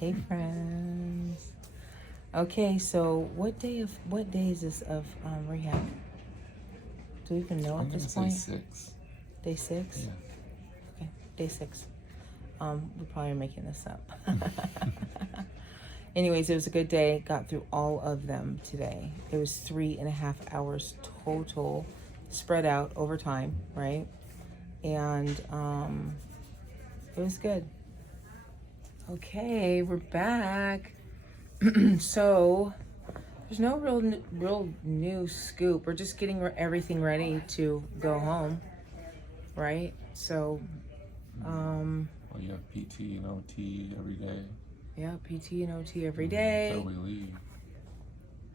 Hey friends. Okay, so what day is this of rehab? Do we even know I'm at this gonna point? say 6. Day 6? Yeah. Okay, day 6. We probably are making this up. Anyways, it was a good day. Got through all of them today. It was 3.5 hours total, spread out over time, right? And it was good. Okay, we're back. So there's no real new scoop. We're just getting everything ready to go home, right? So, Well, you have PT and OT every day. yeah, PT and OT every day Until we leave.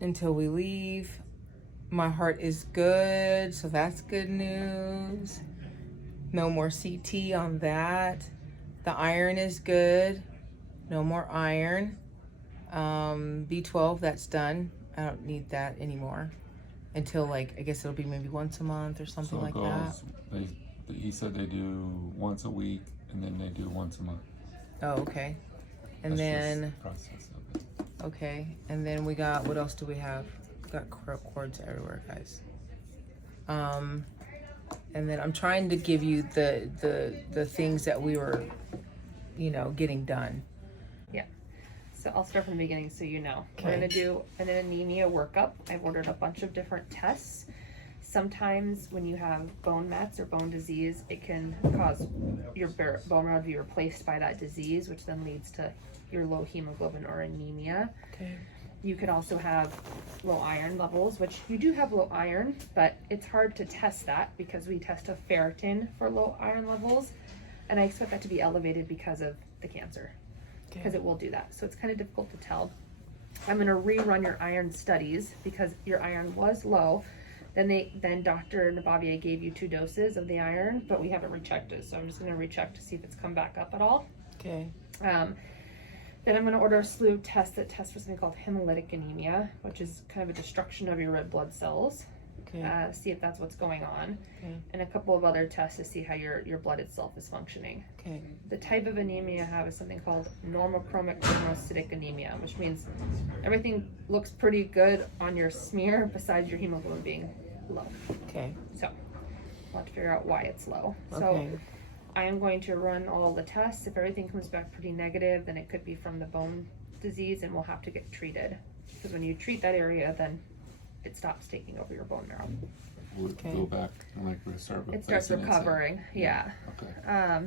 until we leave. My heart is good, so that's good news. No more CT on that. The iron is good. No more iron. B12, that's done. I don't need that anymore until, like, I guess it'll be maybe once a month or something So like it that. goes, he said they do once a week and then they do once a month. Oh, okay. And That's then, just the process of it. okay. And then we got, what else do we have? We got cords everywhere, guys. And then I'm trying to give you the things that we were, getting done. Yeah. So I'll start from the beginning so you know. Okay. We're going to do an anemia workup. I've ordered a bunch of different tests. Sometimes when you have bone mets or bone disease, it can cause your bone marrow to be replaced by that disease, which then leads to your low hemoglobin or anemia. Okay. You could also have low iron levels, which you do have low iron, but it's hard to test that because we test a ferritin for low iron levels. And I expect that to be elevated because of the cancer, because it will do that. So it's kind of difficult to tell. I'm going to rerun your iron studies because your iron was low. Then Dr. Nabavier gave you 2 doses of the iron, but we haven't rechecked it. So I'm just going to recheck to see if it's come back up at all. Okay. Then I'm going to order a slew of tests that test for something called hemolytic anemia, which is kind of a destruction of your red blood cells. Okay. See if that's what's going on. Okay. And a couple of other tests to see how your blood itself is functioning. Okay. The type of anemia I have is something called normochromic monocytic anemia, which means everything looks pretty good on your smear besides your hemoglobin being low. Okay. So we'll have to figure out why it's low. Okay. So I am going to run all the tests. If everything comes back pretty negative, then it could be from the bone disease and we'll have to get treated. Because when you treat that area, then it stops taking over your bone marrow. We'll go back and start replacing It starts recovering, yeah. Okay.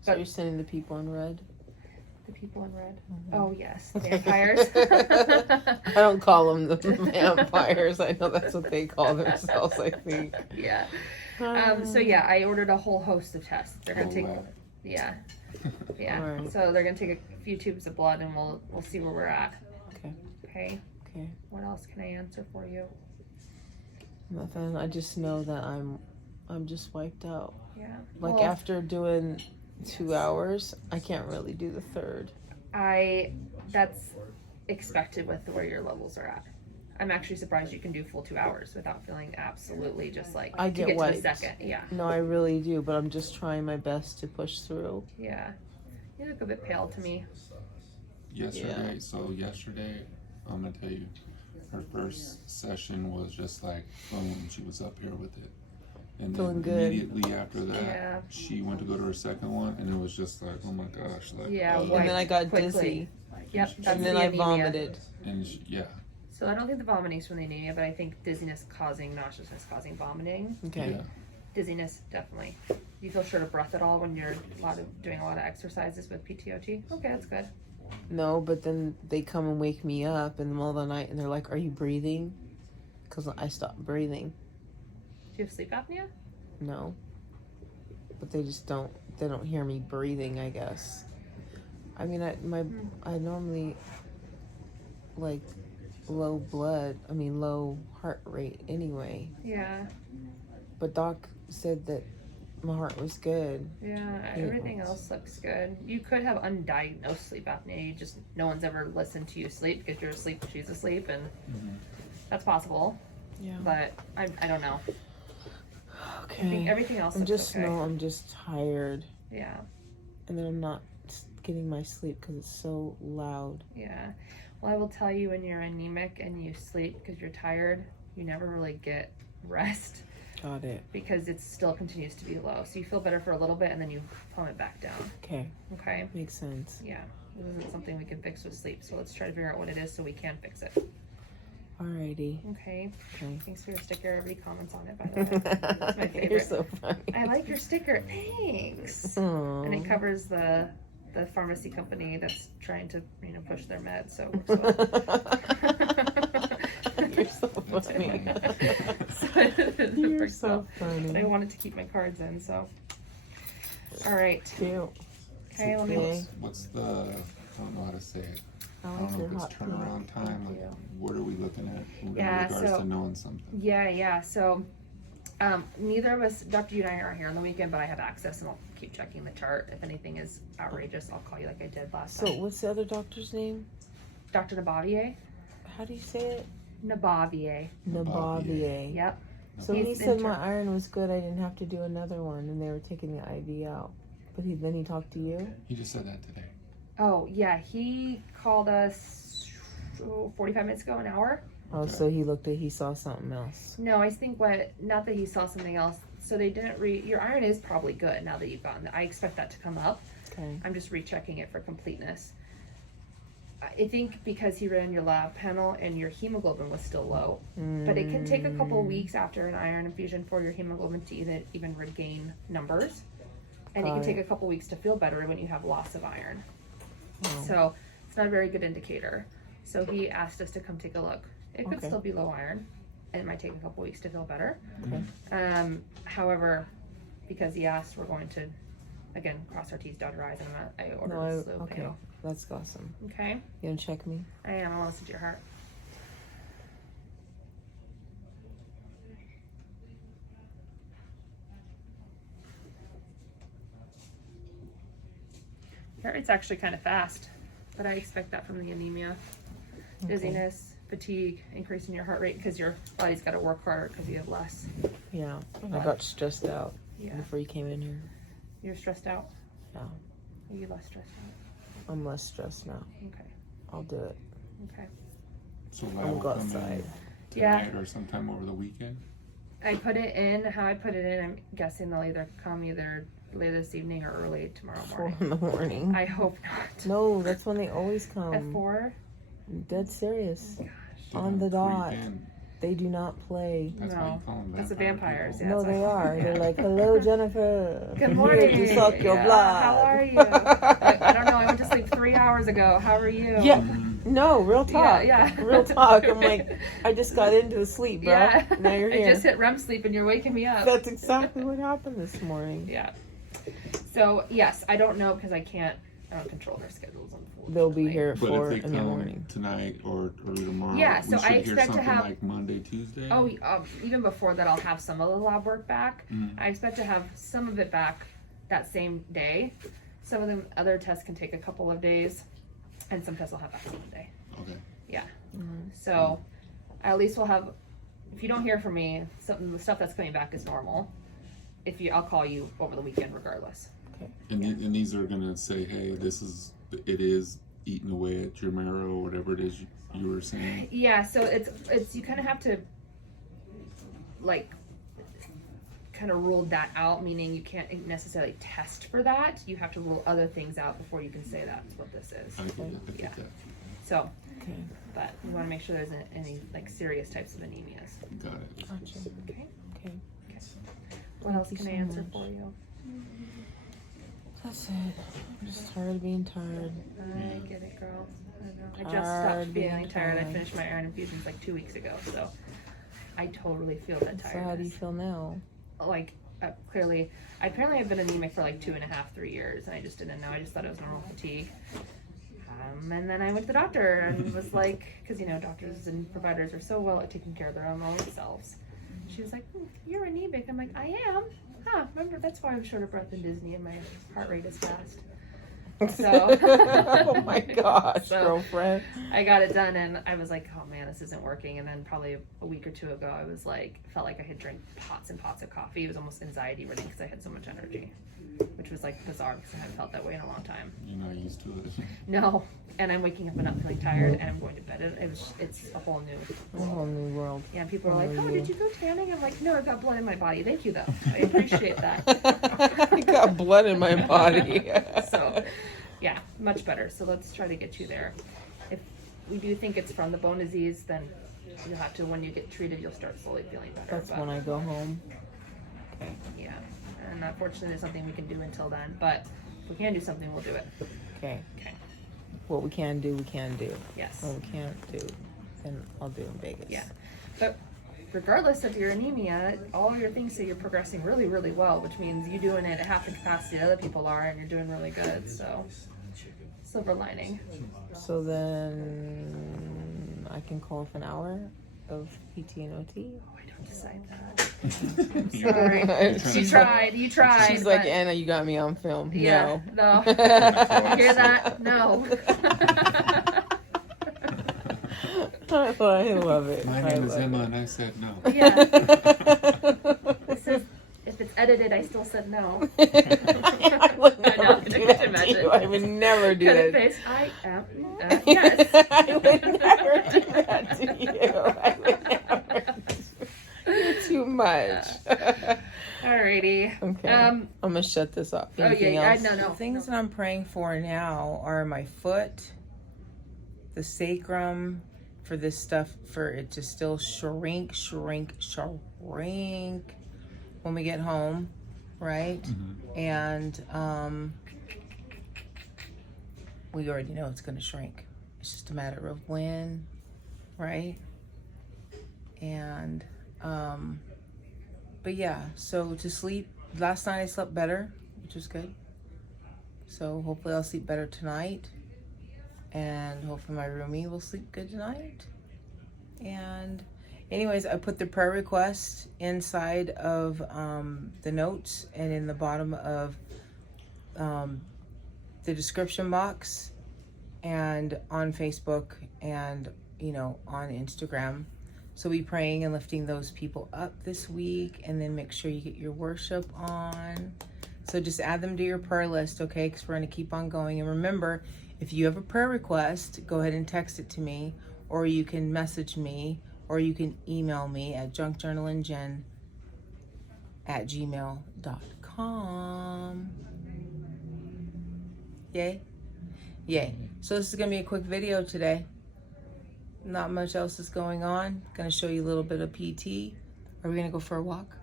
So you're sending the people in red? The people in red? Mm-hmm. Oh, yes. Vampires. I don't call them the vampires. I know that's what they call themselves, I think. Yeah. So yeah, I ordered a whole host of tests. They're gonna take, yeah. Right. So they're gonna take a few tubes of blood, and we'll see where we're at. Okay. Okay. Okay. What else can I answer for you? Nothing. I just know that I'm just wiped out. Yeah. Like, Well, after doing 2 hours, I can't really do the third. that's expected with where your levels are at. I'm actually surprised you can do full 2 hours without feeling absolutely just like I to get get to the wiped. second. Yeah. No, I really do, but I'm just trying my best to push through. Yeah. You look a bit pale to me. Yesterday, I'm gonna tell you, her first session was just like, boom, she was up here with it. And Feeling then good. immediately after that, Yeah. she went to go to her second one, and it was just like, oh my gosh, like, Yeah, And then I got quickly. dizzy. Yep. That's And then the I anemia. vomited. and yeah, So I don't think the vomiting's from the anemia, but I think dizziness causing nauseousness causing vomiting. Okay. yeah. Dizziness, definitely. Do you feel short of breath at all when you're doing a lot of exercises with PTOT? Okay, that's good. No, but then they come and wake me up in the middle of the night and they're like, "Are you breathing?" Because I stopped breathing. Do you have sleep apnea? No. But they don't hear me breathing, I guess. I mean, I normally like low heart rate anyway. Yeah. But Doc said that my heart was good. Yeah, everything else looks good. You could have undiagnosed sleep apnea. No one's ever listened to you sleep because you're asleep, she's asleep, and that's possible. Yeah. But I don't know. Okay. I think everything else I'm looks just okay. I'm just tired. Yeah. And then I'm not getting my sleep because it's so loud. Yeah. Well, I will tell you, when you're anemic and you sleep because you're tired, you never really get rest. Got it. Because it still continues to be low. So you feel better for a little bit and then you plummet back down. Okay. Okay? Makes sense. Yeah. This isn't something we can fix with sleep. So let's try to figure out what it is so we can fix it. Alrighty. Okay. Okay. Thanks for your sticker. Everybody comments on it, by the way. It's my favorite. You're so funny. I like your sticker. Thanks. Aww. And it covers the pharmacy company that's trying to, push their meds. So You're so funny. You're so funny. But I wanted to keep my cards in, so. All right. Cute. Okay, let me. What's the, I don't know how to say it. I I like don't know your if it's hot turnaround pink. time. Thank Like, you. what are we looking at in Yeah, regards so- to knowing something? Yeah. So, neither of us, Dr. You and I, are here on the weekend, but I have access and I'll keep checking the chart. If anything is outrageous, I'll call you like I did last So, time. what's the other doctor's name? Dr. Nabavier. How do you say it? Nabavier. Nabavier. Yep. So He's he said my inter- iron was good. I didn't have to do another one, and they were taking the IV out. But then he talked to you. He just said that today. Oh, yeah. He called us 45 minutes ago, an hour. Oh, Okay. so he saw something else. No, I think not that he saw something else. So they didn't your iron is probably good now that you've gotten I expect that to come up. Okay. I'm just rechecking it for completeness. I think because he ran your lab panel and your hemoglobin was still low, but it can take a couple weeks after an iron infusion for your hemoglobin to even regain numbers, and it can take a couple weeks to feel better when you have loss of iron. Wow. So it's not a very good indicator. So he asked us to come take a look. It could Okay. still be low iron, and it might take a couple weeks to feel better. Okay. However, because he asked, we're going to again cross our T's, dot our I's, and I ordered slow okay. panel. That's awesome. Okay. You gonna check me? I am. I want to listen to your heart. Your heart rate's actually kind of fast, but I expect that from the anemia. Dizziness, fatigue, increase in your heart rate because your body's got to work harder because you have less. Yeah. I got stressed out Yeah. before you came in here. You're stressed out? No. Are you less stressed out? I'm less stressed now. Okay. I'll do it. Okay. So I'm that gonna will go come outside. in Yeah. tonight or sometime over the weekend? I put it in, how I put it in, I'm guessing they'll either come either later this evening or early tomorrow 4 morning. in the morning. I hope not. No, that's when they always At come. 4? Dead serious. Gosh. On the Creep dot. in. They do not play. That's why No. you call them That's the vampire vampires, people. yeah. No, it's they like- are. They're like, hello, Jennifer. Good I'm morning. here to suck your Yeah, blood. How are you? I don't know. I went to sleep 3 hours ago. How are you? Yeah. Mhm. No, real talk. Yeah. Real talk. I'm like, I just got into sleep, bro. Yeah. Now you're I here. just hit REM sleep and you're waking me up. That's exactly what happened this morning. Yeah. So, yes, I don't know because I don't control their schedules, unfortunately. They'll be here at But 4 if they in the come morning. tonight or early tomorrow, Yeah, so we should I hear expect to something have- like Monday, Tuesday. Oh, even before that, I'll have some of the lab work back. Mhm. I expect to have some of it back that same day. Some of the other tests can take a couple of days, and some tests I'll have back on Monday. Okay. Yeah. Mhm. So, at least we'll have. If you don't hear from me, the stuff that's coming back is normal. I'll call you over the weekend regardless. And these are gonna say, hey, it is eating away at your marrow, or whatever it is you were saying. Yeah. So it's you kind of have to kind of rule that out, meaning you can't necessarily test for that. You have to rule other things out before you can say that's what this is. I get Yeah. that. So, Okay. but we want to make sure there's any serious types of anemias. Got it. Gotcha. Okay. Okay. What else you can I so answer much. for you? That's it. I'm just tired of being tired. I get it, girl. I know. I just Tired stopped feeling being tired. I tired. finished my iron infusions like 2 weeks ago, so I totally feel that So how do you tiredness. feel now? Clearly, apparently I've been anemic for like 2.5, 3 years, and I just didn't know. I just thought it was normal fatigue. And then I went to the doctor and was like, because doctors and providers are so well at taking care of their own selves. She was like, "You're anemic." I'm like, "I am." Huh? Remember, that's why I'm short of breath and dizzy, and my heart rate is fast. So, oh my gosh, So, girlfriend. I got it done, and I was like, oh man, this isn't working. And then probably a week or two ago, I was like, felt like I had drank pots and pots of coffee. It was almost anxiety ridden because I had so much energy, which was like bizarre because I hadn't felt that way in a long time. You're not used to it. No, and I'm waking up and not feeling tired, and I'm going to bed. It's a whole new world. Yeah, and people are like, oh, did you go tanning? I'm like, no, I've got blood in my body. Thank you, though. I appreciate that. I got blood in my body. So, yeah, much better. So let's try to get you there. If we do think it's from the bone disease, then you'll have to, when you get treated, you'll start slowly feeling better. That's when I go home. Okay. Yeah, and unfortunately, there's nothing we can do until then. But if we can do something, we'll do it. Okay. Okay. What we can do, we can do. Yes. What we can't do, then I'll do in Vegas. Yeah. But regardless of your anemia, all your things say you're progressing really, really well, which means you doing it at half the capacity that other people are, and you're doing really good. So, silver lining. So then I can call for an hour of PT and OT. Oh, I don't decide that. Sorry. You tried. She's like, Anna, you got me on film. Yeah. No. No. You hear that? No. I love it. My name is Emma, and I said no. Yeah. This is, if it's edited, I still said no. I would I know, never do I that can to you. imagine. I would never do Cut and that. paste. I am. Yes. I would never do that to you. I would never. You're too much. Alrighty. Okay. I'm gonna shut this off. Anything else? No. The things that I'm praying for now are my foot, the sacrum, for this stuff, for it to still shrink when we get home, right? Mm-hmm. And we already know it's gonna shrink. It's just a matter of when, right? And but yeah, so to sleep, last night I slept better, which was good. So hopefully I'll sleep better tonight. And hopefully my roomie will sleep good tonight. And anyways, I put the prayer request inside of the notes and in the bottom of the description box and on Facebook and, on Instagram. So be praying and lifting those people up this week, and then make sure you get your worship on. So just add them to your prayer list, okay? Because we're going to keep on going. And remember, if you have a prayer request, go ahead and text it to me, or you can message me, or you can email me at junkjournalandjen@gmail.com. Yay? Yay. So this is going to be a quick video today. Not much else is going on. Going to show you a little bit of PT. Are we going to go for a walk?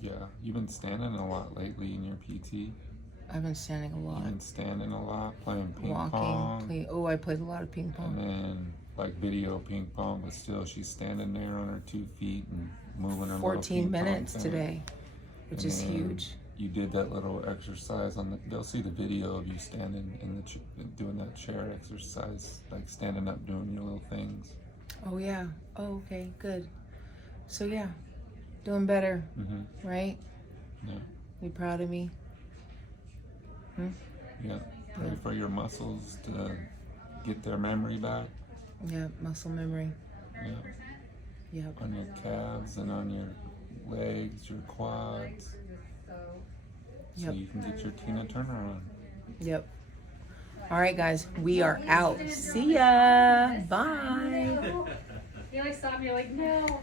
Yeah, you've been standing a lot lately in your PT. I've been standing a lot. You've been standing a lot, playing ping Walking. pong. I played a lot of ping pong. And then, video ping pong, but still she's standing there on her 2 feet and moving her 14 little ping minutes pong thing. today, which is huge. You did that little exercise they'll see the video of you standing in doing that chair exercise, like standing up doing your little things. Oh yeah. Oh, okay, good. So yeah, doing better, right? Yeah. You proud of me? Yeah. Pray for your muscles to get their memory back. Yeah, muscle memory. Yeah. Yep. On your calves and on your legs, your quads. So you can get your Tina Turner on. Yep. All right, guys, we are out. See ya. Bye. You stop. You're like, no.